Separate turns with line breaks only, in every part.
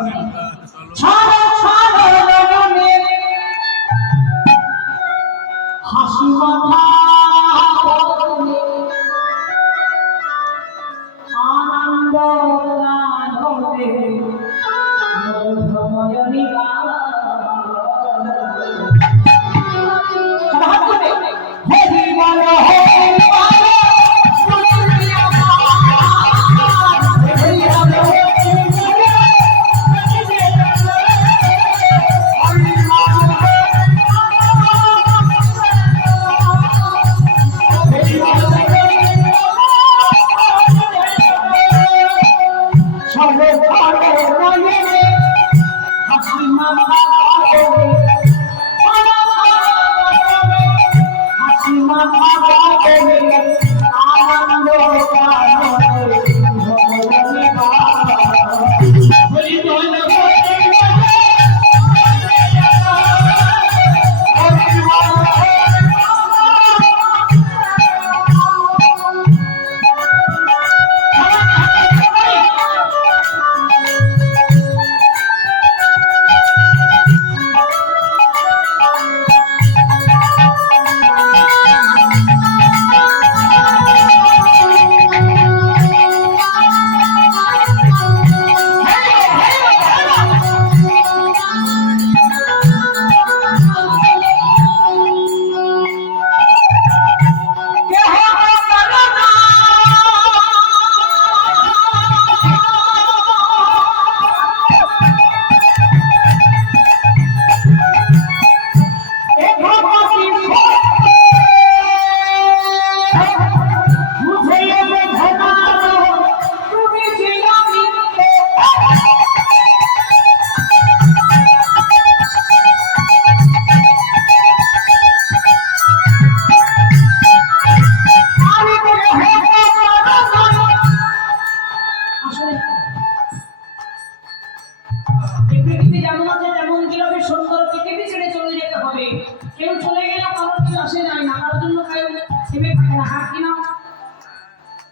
Thank you.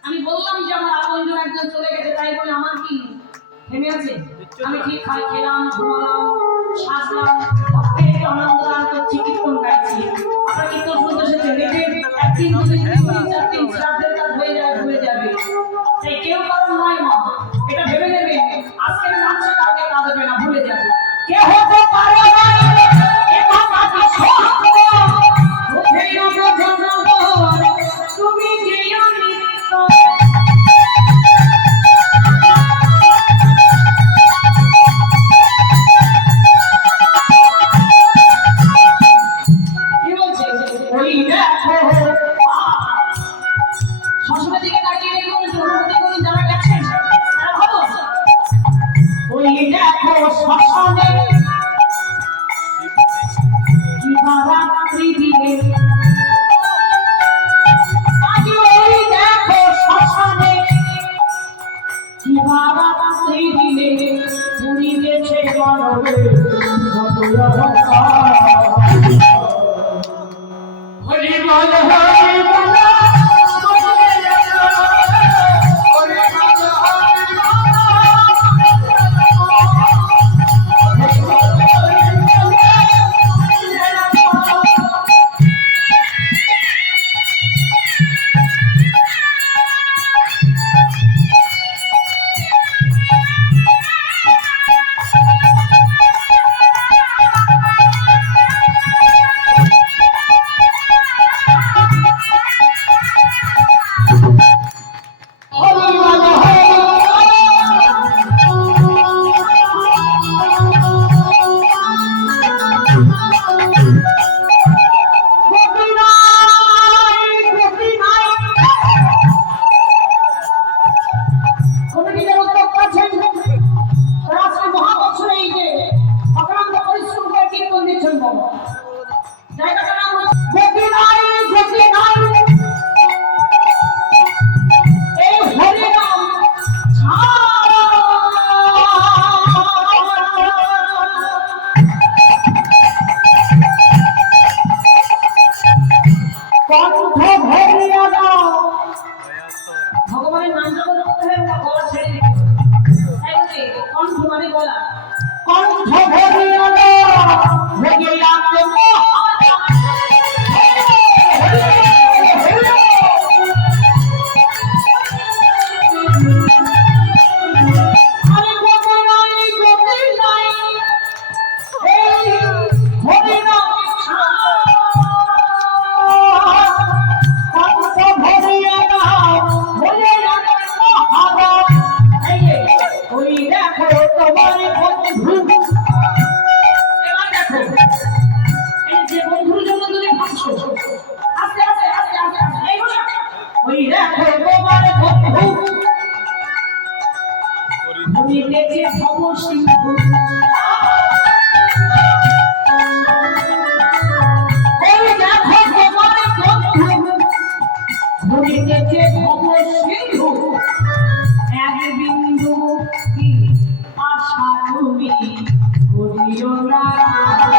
আমি বললাম যে আমার আপনজন একজন চলে গেছে, তাই বলে আমার কি থেমে আছে? আমি ঠিক খাই, খেলাম, ঘুমালাম, সাজলাম আনন্দ দান করছি, কীর্তন গাইছি। ওই দেখো শ্মশানে। রাত্রি দিলে রাত্রি দিলে Música